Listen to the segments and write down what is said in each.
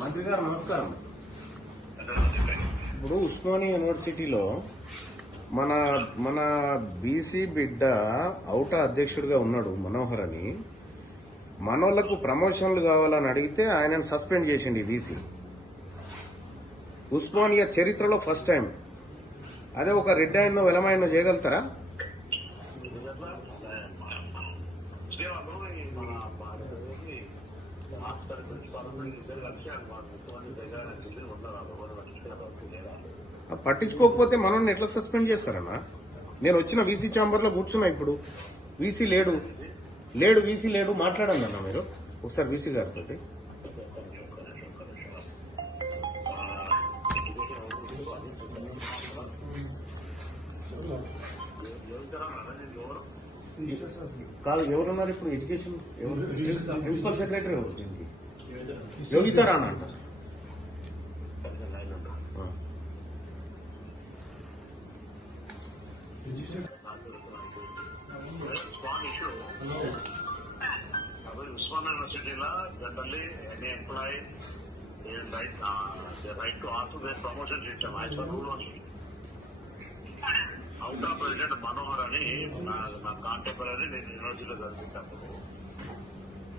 మంత్రి గారు నమస్కారం. ఇప్పుడు ఉస్మానియా యూనివర్సిటీలో మన మన బీసీ బిడ్డ ఔటా అధ్యక్షుడిగా ఉన్నాడు మనోహర్ అని. మనోళ్లకు ప్రమోషన్లు కావాలని అడిగితే ఆయనను సస్పెండ్ చేసింది బీసీ. ఉస్మానియా చరిత్రలో ఫస్ట్ టైం. అదే ఒక రెడ్ ఆయన్నో వెలమాయన్నో చేయగలుగుతారా? పట్టించుకోకపోతే మనల్ని ఎట్లా సస్పెండ్ చేస్తారన్నా? నేను వచ్చిన వీసీ ఛాంబర్ లో కూర్చున్నా. ఇప్పుడు వీసీ లేడు వీసీ లేడు మాట్లాడండి అన్న మీరు ఒకసారి వీసీ గారితో. కాదు, ఎవరున్నారు ఇప్పుడు ఎడ్యుకేషన్? ఎవరు ప్రిన్సిపల్ సెక్రటరీ? ఎవరు దీనికి? యోగితా రాణా అంటారు. Usman University la generally any employee is right to ask for their promotion system. I saw rule only. Out of President Manohar ani na contemporary university lo jarugutadu.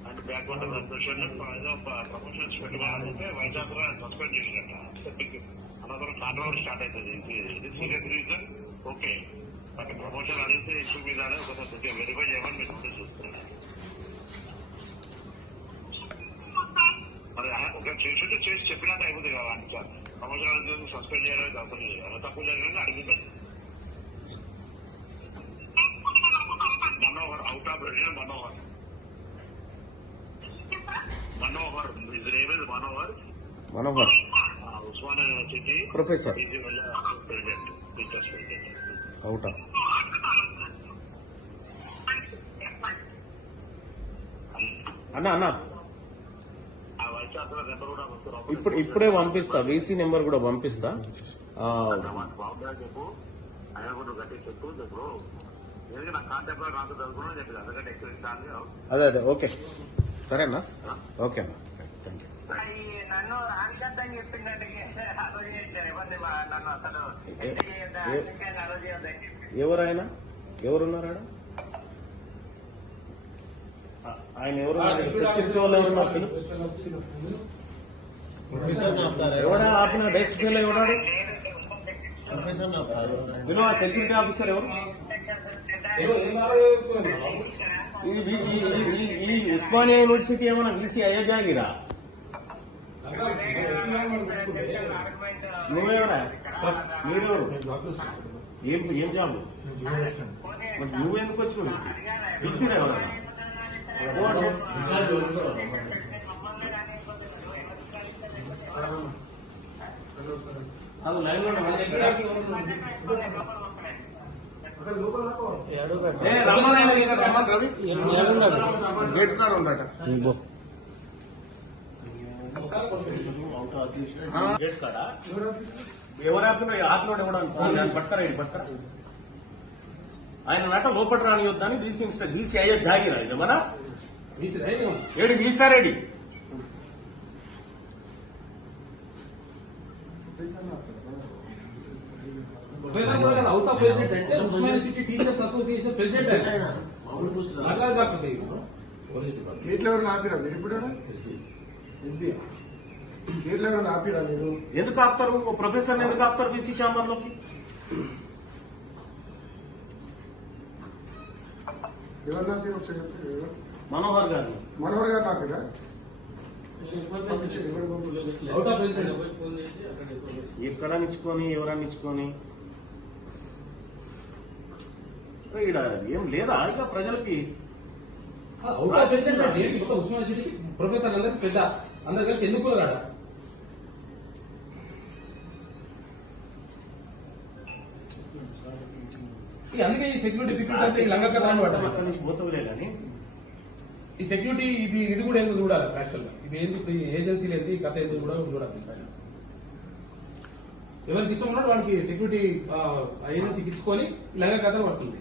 And backward profession promotions పెట్టాలంటే వైజాగ్ లో suspend చేసినట్టు another controversy start అవుతుంది. ఇది serious reason okay, but promotion అనేది issue మీదనే ఒకసారి verify చేయమని మీరు ముందు చూస్తున్నారు. మరి ఒక చేసి చెప్పినట్టు అయిపోతుంది కదా అని సార్. ప్రమోషన్ అనేది సస్పెండ్ చేయడానికి తప్పు జరిగిందని అడుగుతుంది. Manohar out of Reddy Manohar his name is Manohar Osmania university professor president teachers president అవుటా. అన్న ఇప్పుడే పంపిస్తా, వీసీ నెంబర్ కూడా పంపిస్తా. చెప్పు ఆయన కూడా గట్టి చెప్పు చెప్పు నా కాంటాక్ట్ నాకు చదువుకున్నా చెప్పి అందుకంటే ఎక్కువ. అదే ఓకే సరేనా? ఓకే అన్న, థ్యాంక్ యూ. నన్ను రానికద్దని చెప్పిందంటే నన్ను అసలు ఎవరైనా ఎవరున్నారా? ఆయన ఎవరున్నారు? సెక్యూరిటీ వాళ్ళు ఎవరున్నారు? ఎవడా ఆపిన డెస్క్ ఎవడాడు? వినో ఆ సెక్యూరిటీ ఆఫీసర్ ఎవరు? ఈ ఉస్మానియా యూనివర్సిటీ ఏమన్నా వీసీ అయ్యే జాగిరా? నువ్వేవరా? మీరు ఏం జాబ్? నువ్వెందుకు వచ్చినావు? పిలిచిరా ఎవరన్నా? అది లైన్ లో గేట్ కాడ ఉండట. గేట్ కాడ ఎవరు ఆపినా ఆపినోడు ఎవడు పట్టుకరా? ఇది పట్టుకరా. ఆయన నట లోపల రానియొద్దని బీసీ అయ్యే జాగిరా ఇది మన ఏడు వీసారెడ్డి. అవుట్ ఆఫ్ ప్రెసిడెంట్ అంటే Osmania university teachers association president అంటే అట్లా కాకపోతే గేట్లు ఎవరు ఆపిరా మీరు? ఇప్పుడు ఎస్బీ గేట్లు ఎవరు ఆపిరా మీరు? ఎందుకు ఆపుతారు? ఓ ప్రొఫెసర్ ఎందుకు ఆపుతారు బీసీ ఛాంబర్ లోకి? ఎవరు ఆపిరా ఒకసారి చెప్పండి. మనోహర్ గారు ఆపిరా? అవుట్ ఆఫ్ ప్రెసిడెంట్ ఎక్కడ నిచ్చుకొని ఎవరన్నా ఇచ్చుకొని ఇక్కడ ఏం లేదా ఇక ప్రజలకి? అవుట్ ఆఫ్ ప్రెసిడెంట్ అంటే మొత్తం ఉస్మానియా యూనివర్సిటీ ప్రొఫెసర్ అందరికి పెద్ద అందరు కలిసి ఎందుకు రాడా? అందుకే ఈ సెక్యూరిటీ అంటే ఈ లంగకరాన్ని పడ్డా అక్కడి నుంచి పోతవులే కానీ ఈ సెక్యూరిటీ ఇది కూడా ఎందుకు చూడాలి? యాక్చువల్ గా ఇది ఎందుకు ఏజెన్సీలు ఏంటి కథ ఎందుకు కూడా చూడాలి? ఎవరికి ఇష్టం ఉన్నాడు వాడికి సెక్యూరిటీ ఏజెన్సీకి ఇచ్చుకొని లంగ కథ పడుతుంది.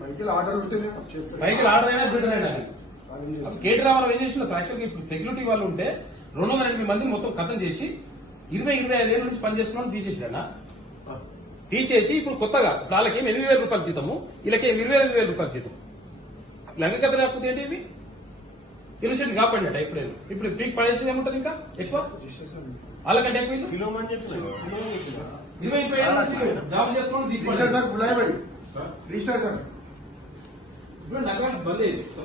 పైకి ఆర్డర్ ఉంటేనే పైకి ఆర్డర్ అయినా బిల్డర్ అయినా కేటీ రామారావు ఏం చేసిన యాక్చువల్గా ఇప్పుడు సెక్యూరిటీ వాళ్ళు ఉంటే 280 మంది మొత్తం కథం చేసి 25 ఏళ్ళ నుంచి పనిచేస్తున్నాం తీసేసినా తీసేసి ఇప్పుడు కొత్తగా ఇప్పుడు వాళ్ళకేం 8,000 రూపాయలు జీతము వీళ్ళకేం 22,000 రూపాయలు జీతం లంగ కథ లేకపోతే ఏంటి ఇవి ఇన్సెంట్ కాపాడినట్ట ఇప్పుడు పీక్ పడేసేది ఏముంటది ఇంకా ఎక్కువ వాళ్ళకంటే ఎక్కువ వీళ్ళు 25 ఏళ్ళ నుంచి జాబ్ చేస్తున్నాం రిజిస్టర్ తీసేసి సార్ బులాయ్ భాई రిజిస్టర్ సార్ ఇప్పుడు నగరానికి బంద్ చేయొచ్చు